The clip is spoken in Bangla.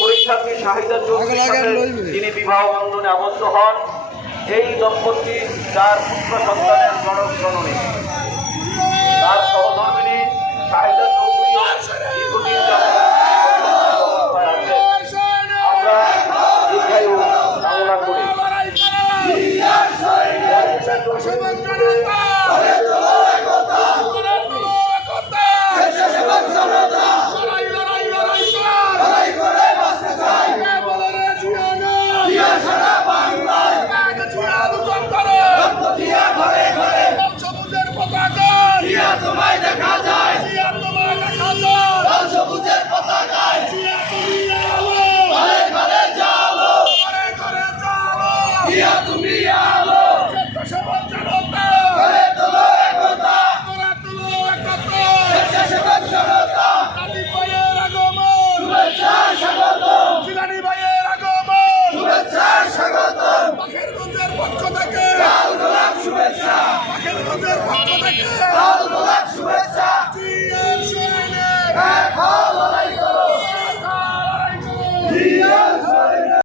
পরীক্ষার্থী শাহিদা চৌধুরীর সাথে তিনি বিবাহ বন্ধনে আবদ্ধ হন। এই দম্পতি 4 পুত্র সন্তানের জনক জননী। তার সহধর্মিণী শাহিদা চৌধুরী